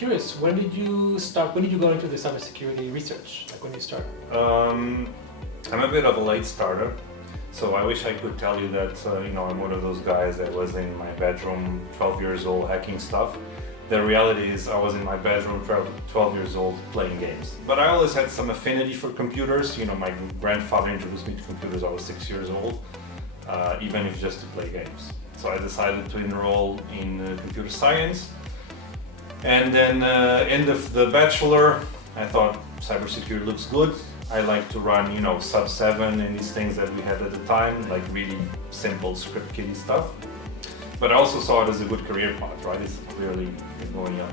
curious, when did you start? When did you go into the cybersecurity research? Like when you start? I'm a bit of a late starter, so I wish I could tell you that I'm one of those guys that was in my bedroom, 12 years old, hacking stuff. The reality is I was in my bedroom, 12 years old, playing games. But I always had some affinity for computers. My grandfather introduced me to computers. I was 6 years old, even if just to play games. So I decided to enroll in computer science. And then end of the bachelor, I thought cybersecurity looks good. I like to run, sub 7 and these things that we had at the time, like really simple script kiddie stuff. But I also saw it as a good career path, right? It's clearly going on.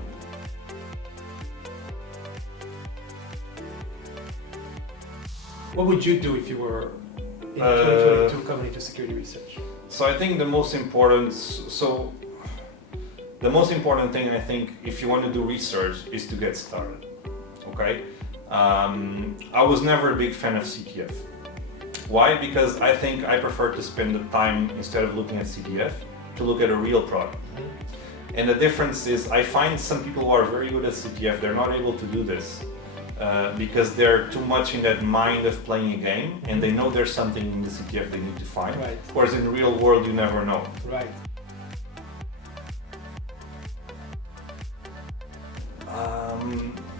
What would you do if you were in 2022 coming into security research? So I think the most important thing, I think, if you want to do research is to get started, okay? I was never a big fan of CTF. Why? Because I think I prefer to spend the time, instead of looking at CTF, to look at a real product. Mm-hmm. And the difference is, I find some people who are very good at CTF, they're not able to do this because they're too much in that mind of playing a game, and they know there's something in the CTF they need to find. Right. Whereas in the real world, you never know. Right.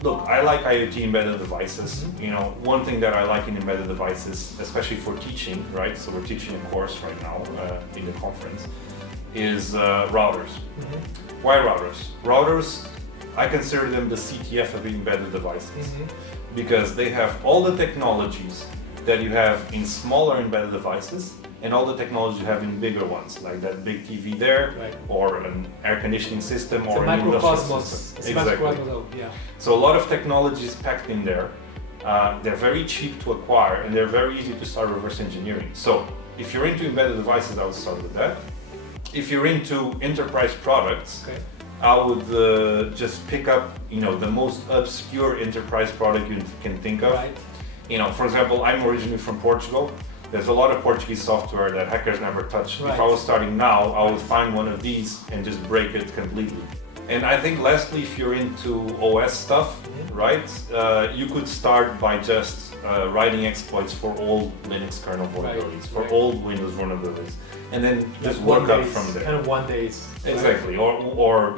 Look, I like IoT embedded devices. Mm-hmm. One thing that I like in embedded devices, especially for teaching, right? So we're teaching a course right now in the conference, is routers. Mm-hmm. Why routers? Routers, I consider them the CTF of embedded devices, mm-hmm. because they have all the technologies that you have in smaller embedded devices and all the technology you have in bigger ones, like that big TV there, right. Or an air conditioning system, it's or an industrial system. It's exactly. Yeah. So a lot of technology is packed in there. They're very cheap to acquire, and they're very easy to start reverse engineering. So if you're into embedded devices, I would start with that. If you're into enterprise products, okay. I would just pick up, the most obscure enterprise product you can think of. Right. For example, I'm originally from Portugal. There's a lot of Portuguese software that hackers never touch. Right. If I was starting now, I would find one of these and just break it completely. And I think lastly, if you're into OS stuff, mm-hmm. right, you could start by just writing exploits for old Linux kernel vulnerabilities, right. for old Windows vulnerabilities, and then just work up from there. Kind of 1 days. Exactly, right? or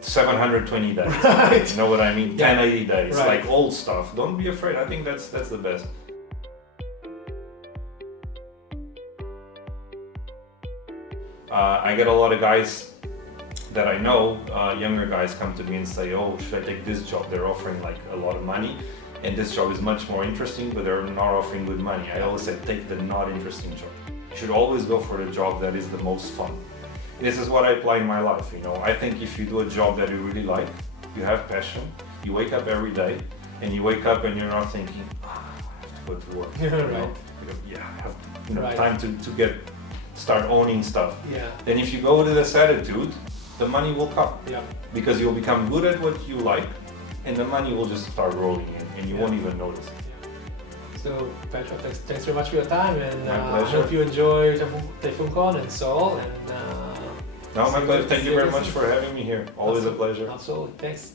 720 days. Right. You know what I mean? Yeah. 1080 days, right. like old stuff. Don't be afraid. I think that's the best. I get a lot of guys that I know, younger guys come to me and say, oh, should I take this job? They're offering like a lot of money, and this job is much more interesting, but they're not offering good money. I always say, take the not interesting job. You should always go for the job that is the most fun. This is what I apply in my life, I think if you do a job that you really like, you have passion, you wake up every day, and you wake up and you're not thinking, I have to go to work. Right. I have right. time to start owning stuff. Yeah. Then if you go with this attitude, the money will come. Yeah. Because you'll become good at what you like, and the money will just start rolling in, and you won't even notice it. So, Pedro, thanks very much for your time, and I hope you enjoy TyphoonCon and Seoul. And no, my pleasure. Thank you very much for having me here. Always a pleasure. Absolutely. Thanks.